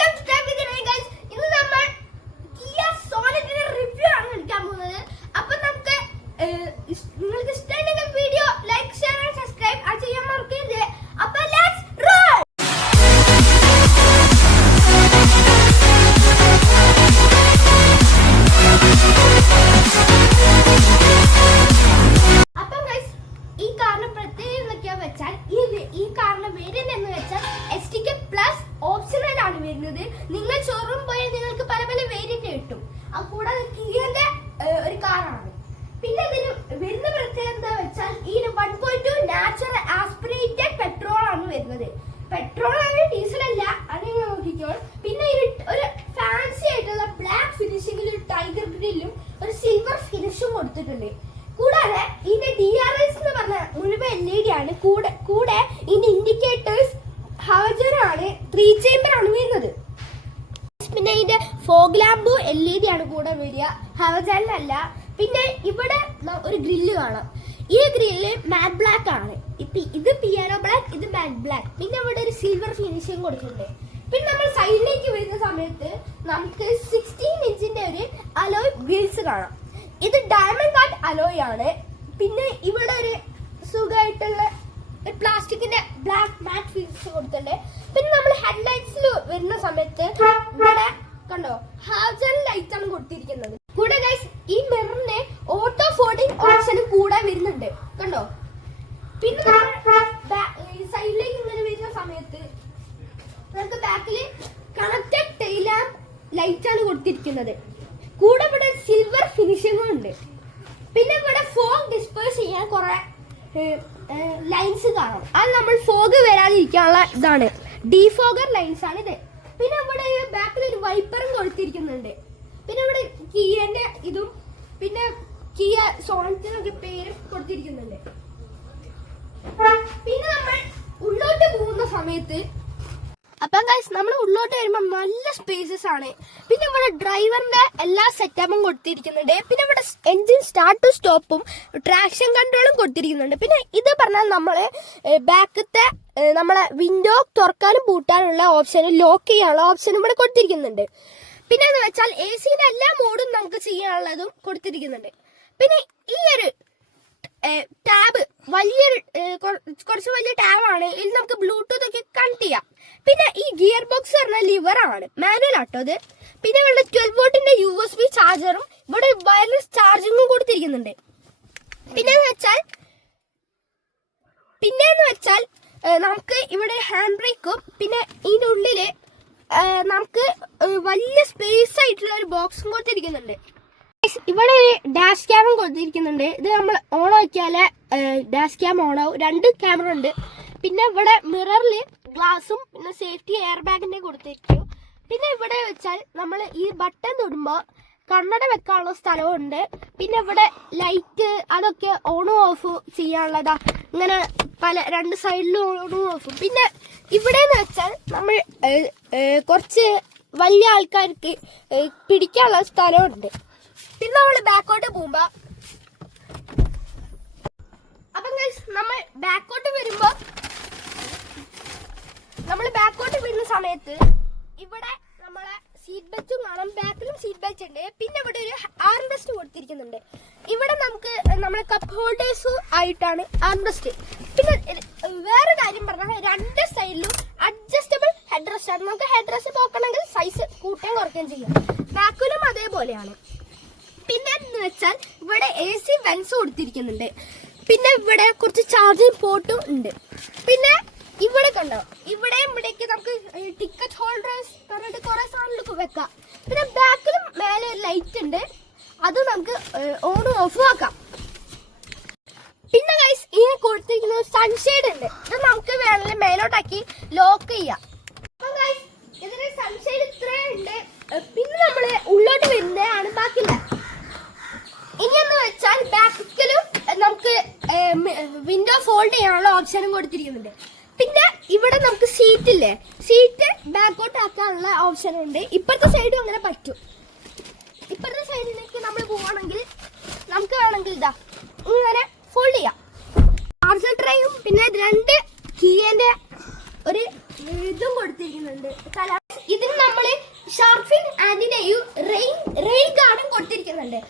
Welcome to tab with guys. ഇന്ന് നമ്മൾ Kia സോണറ്റിന്റെ review ആണ് എടുക്കാൻ പോകുന്നത്. അപ്പോൾ നമുക്ക് നിങ്ങൾക്ക് ഇഷ്ടമാണെങ്കിൽ video like share and subscribe ചെയ്യാൻ മറക്കരുത്. അപ്പോൾ ലെറ്റ്സ് റോൾ. അപ്പോൾ ഗൈസ് ഈ കാറിന്റെ പ്രത്യേകത എന്തൊക്കെയാന്ന് വെച്ചാൽ ഈ കാറിന്റെ വേരിയന്റ് എന്ന് വെച്ചാൽ STK പ്ലസ് ഓപ്ഷണൽ ആണ് വരുന്നത്. നിങ്ങൾ ഷോറൂം പോയാൽ നിങ്ങൾക്ക് പല പല വേരിയന്റ് കിട്ടും. കൂടാതെ കിയന്റെ ഒരു കാറാണ്. പിന്നെ ഇതിന് വരുന്ന പ്രത്യേകത എന്താ വെച്ചാൽ ഈ 1.2 നാച്ചുറൽ ആസ്പിറേറ്റഡ് പെട്രോൾ ആണ് വരുന്നത്. പെട്രോൾ ആണ്, ഡീസൽ അല്ല. അത് നിങ്ങൾ നോക്കിക്കോ. പിന്നെ ഒരു ഫാൻസി ആയിട്ടുള്ള ബ്ലാക്ക് ഫിനിഷിംഗിൽ ഒരു ടൈഗർ ഗ്രില്ലും ഒരു സിൽവർ ഫിനിഷും കൊടുത്തിട്ടുണ്ട്. കൂടാതെ ഇതിന്റെ DRLs എന്ന് പറഞ്ഞ മുഴുവൻ LED ആണ്. കൂടെ ഇതിന്റെ ഇൻഡിക്കേറ്റേഴ്സ് ഹവജർ ആണ്, 3 ചേമ്പർ ആണ് വരുന്നത്. പിന്നെ ഇതിന്റെ ഫോഗ് ലാമ്പ് LED ആണ് കൂടെ വരിക, ഹവജറിലല്ല. പിന്നെ ഇവിടെ ഒരു ഗ്രില്ല് കാണാം. ഈ ഗ്രില്ല് മാറ്റ് ബ്ലാക്ക് ആണ്. ഇത് പിയാനോ ബ്ലാക്ക്, ഇത് മാറ്റ് ബ്ലാക്ക്. പിന്നെ ഇവിടെ ഒരു സിൽവർ ഫിനിഷിംഗ് കൊടുത്തിട്ടുണ്ട്. പിന്നെ നമ്മൾ സൈഡിലേക്ക് വരുന്ന സമയത്ത് നമുക്ക് 16 ഇഞ്ചിന്റെ ഒരു അലോയ് വീൽസ് കാണാം. ഇത് ഡയമണ്ട് കാർഡ് അലോയ് ആണ്. പിന്നെ ഇവിടെ ഒരു സുഖമായിട്ടുള്ള പ്ലാസ്റ്റിക്കിന്റെ ബ്ലാക്ക് മാറ്റ് ഫിനിഷ് കൊടുത്തിട്ടുണ്ട്. പിന്നെ നമ്മൾ ഹെഡ്ലൈറ്റ്സിൽ വരുന്ന സമയത്ത് ഇവിടെ കണ്ടോ ഹാജർ ലൈറ്റ് ആണ് കൊടുത്തിരിക്കുന്നത്. കൂടെ ഗൈസ് ഈ മിററിന് ഓട്ടോ ഫോൾഡിംഗ് ഓപ്ഷനും കൂടെ വരുന്നുണ്ട്, കണ്ടോ. പിന്നെ സൈഡിലേക്ക് ഇങ്ങനെ വരുന്ന സമയത്ത് നമുക്ക് ബാക്കില് കണക്റ്റഡ് ടെയിൽ ലാമ്പ് ലൈറ്റ് ആണ് കൊടുത്തിരിക്കുന്നത്. കൂടെ ഇവിടെ സിൽവർ ഫിനിഷിംഗും ഉണ്ട്. പിന്നെ ഇവിടെ ഫോഗ് ഡിസ്പേഴ്സ് ചെയ്യാൻ കുറെ ലൈൻസ് കാണാം. അത് നമ്മൾ ഫോഗ് വരാതിരിക്കാനുള്ള ഇതാണ്, ഡീഫോഗർ ലൈൻസ് ആണ് ഇത്. പിന്നെ ഇവിടെ ബാക്കിൽ ഒരു വൈപ്പറും കൊടുത്തിരിക്കുന്നുണ്ട്. പിന്നെ ഇവിടെ കിയന്റെ ഇതും പിന്നെ കിയ സോണറ്റിനൊക്കെ പേര് കൊടുത്തിരിക്കുന്നുണ്ട്. പിന്നെ നമ്മൾ ഉള്ളോട്ട് പോകുന്ന സമയത്ത് അപ്പം ഗൈസ് നമ്മൾ ഉള്ളോട്ട് വരുമ്പോൾ നല്ല സ്പേസസ് ആണ്. പിന്നെ ഇവിടെ ഡ്രൈവറിന്റെ എല്ലാ സെറ്റപ്പും കൊടുത്തിരിക്കുന്നുണ്ട്. പിന്നെ ഇവിടെ എൻജിൻ സ്റ്റാർട്ട് ടു സ്റ്റോപ്പും ട്രാക്ഷൻ കൺട്രോളും കൊടുത്തിരിക്കുന്നുണ്ട്. പിന്നെ ഇത് പറഞ്ഞാൽ നമ്മള് ബാക്കത്തെ നമ്മളെ വിൻഡോ തുറക്കാനും പൂട്ടാനുള്ള ഓപ്ഷനും ലോക്ക് ചെയ്യാനുള്ള ഓപ്ഷനും ഇവിടെ കൊടുത്തിരിക്കുന്നുണ്ട്. പിന്നെ എന്ന് വെച്ചാൽ AC-ന്റെ എല്ലാ മോഡും നമുക്ക് ചെയ്യാനുള്ളതും കൊടുത്തിരിക്കുന്നുണ്ട്. പിന്നെ ഈ ഒരു ടാബ് വലിയൊരു കുറച്ച് വലിയ ടാബാണ്. ഇതിൽ നമുക്ക് ബ്ലൂടൂത്ത് ഒക്കെ കണക്ട് ചെയ്യാം. പിന്നെ ഈ ഗിയർ ബോക്സ് പറഞ്ഞ ലിവർ ആണ്, മാനുവൽ ആട്ടോ അത്. പിന്നെ ഇവിടെ 12 വോൾട്ടിന്റെ USB ചാർജറും ഇവിടെ വയർലെസ് ചാർജിങ്ങും കൊടുത്തിരിക്കുന്നുണ്ട്. പിന്നെന്ന് വെച്ചാൽ നമുക്ക് ഇവിടെ ഹാൻഡ് ബ്രേക്കും പിന്നെ ഇതിന്റെ ഉള്ളില് നമുക്ക് വലിയ സ്പേസ് ആയിട്ടുള്ള ഒരു ബോക്സും കൊടുത്തിരിക്കുന്നുണ്ട്. ഇവിടെ ഒരു ഡാഷ് ക്യാമും കൊടുത്തിരിക്കുന്നുണ്ട്. ഇത് നമ്മൾ ഓൺ ആക്കിയാലേ ഡാഷ് ക്യാം ഓൺ ആവും. 2 ക്യാമറ ഉണ്ട്. പിന്നെ ഇവിടെ മിററിൽ ഗ്ലാസും പിന്നെ സേഫ്റ്റി എയർ ബാഗിന്റെ കൊടുത്തിരിക്കും. പിന്നെ ഇവിടെ വെച്ചാൽ നമ്മൾ ഈ ബട്ടൺ തൊടുമ്പോൾ കണ്ണട വെക്കാനുള്ള സ്ഥലമുണ്ട്. പിന്നെ ഇവിടെ ലൈറ്റ് അതൊക്കെ ഓണും ഓഫ് ചെയ്യാനുള്ളതാ, ഇങ്ങനെ പല 2 സൈഡിലും ഓണും ഓഫും. പിന്നെ ഇവിടെന്ന് വെച്ചാൽ നമ്മൾ കുറച്ച് വലിയ ആൾക്കാർക്ക് പിടിക്കാനുള്ള സ്ഥലമുണ്ട്. പിന്നെ നമ്മള് ബാക്കോട്ട് പോകുമ്പോ അപ്പം നമ്മൾ ബാക്കോട്ട് വരുന്ന സമയത്ത് ഇവിടെ നമ്മളെ സീറ്റ് ബെൽറ്റും കാണാം. ബാക്കിലും സീറ്റ് ബെൽറ്റ് ഉണ്ട്. പിന്നെ ഇവിടെ ഒരു ആർംറെസ്റ്റ് കൊടുത്തിരിക്കുന്നുണ്ട്. ഇവിടെ നമുക്ക് നമ്മളെ കപ്പ് ഹോൾഡേഴ്സ് ആയിട്ടാണ് ആർംറെസ്റ്റ്. പിന്നെ വേറെ കാര്യം പറഞ്ഞാൽ 2 സൈഡിലും അഡ്ജസ്റ്റബിൾ ഹെഡ് റെസ്റ്റ് ആണ്. നമുക്ക് ഹെഡ് റെസ്റ്റ് നോക്കണമെങ്കിൽ സൈസ് കൂട്ടുകയും കുറയ്ക്കുകയും ചെയ്യാം. ബാക്കിലും അതേപോലെയാണ്. പിന്നെ എന്ന് വെച്ചാൽ ഇവിടെ AC വെൻസ് കൊടുത്തിരിക്കുന്നുണ്ട്. പിന്നെ ഇവിടെ കുറച്ച് ചാർജിങ് പോർട്ടും ഉണ്ട്. പിന്നെ ഇവിടെ കണ്ടോ, ഇവിടേക്ക് നമുക്ക് ടിക്കറ്റ് ഹോൾഡേഴ്സ് പറഞ്ഞിട്ട് കുറെ സാധനങ്ങൾ വെക്കാം. പിന്നെ ബാക്കിലും മേലെ ഒരു ലൈറ്റ് ഉണ്ട്, അത് നമുക്ക് ഓണും ഓഫും ആക്കാം. പിന്നെ ഗൈസ് ഇതിന് കൊടുത്തിരിക്കുന്ന സൺഷെയ്ഡ് ഉണ്ട്. ഇത് നമുക്ക് വേണമെങ്കിൽ മേലോട്ടാക്കി ലോക്ക് ചെയ്യാം. അപ്പൊ ഗൈസ് ഇതിന് സൺഷെയ്ഡ് ഇത്രയുണ്ട്. പിന്നെ നമ്മള് ഉള്ളോട്ട് വരുന്നതാണ് ബാക്കില്ല. ഇനിയെന്ന് വെച്ചാൽ ബാക്കിലും നമുക്ക് വിൻഡോ ഫോൾഡ് ചെയ്യാനുള്ള ഓപ്ഷനും കൊടുത്തിരിക്കുന്നുണ്ട്. പിന്നെ ഇവിടെ നമുക്ക് സീറ്റ് ബാക്കോട്ട് ആക്കാനുള്ള ഓപ്ഷനും ഉണ്ട്. ഇപ്പുറത്തെ സൈഡും അങ്ങനെ പറ്റും. ഇപ്പുറത്തെ സൈഡിലേക്ക് നമ്മൾ പോവാണെങ്കിൽ നമുക്ക് വേണമെങ്കിൽ ഇതാ ഇങ്ങനെ ഫോൾഡ് ചെയ്യാം. ചാർജർ ട്രേയും പിന്നെ 2 കിയന്റെ ഒരു ഇതും കൊടുത്തിരിക്കുന്നുണ്ട്. ഇതിന് നമ്മൾ ഷാർഫിൻ ആന്റിനയും റെയിൻ ഗാർഡും കൊടുത്തിരിക്കുന്നുണ്ട്.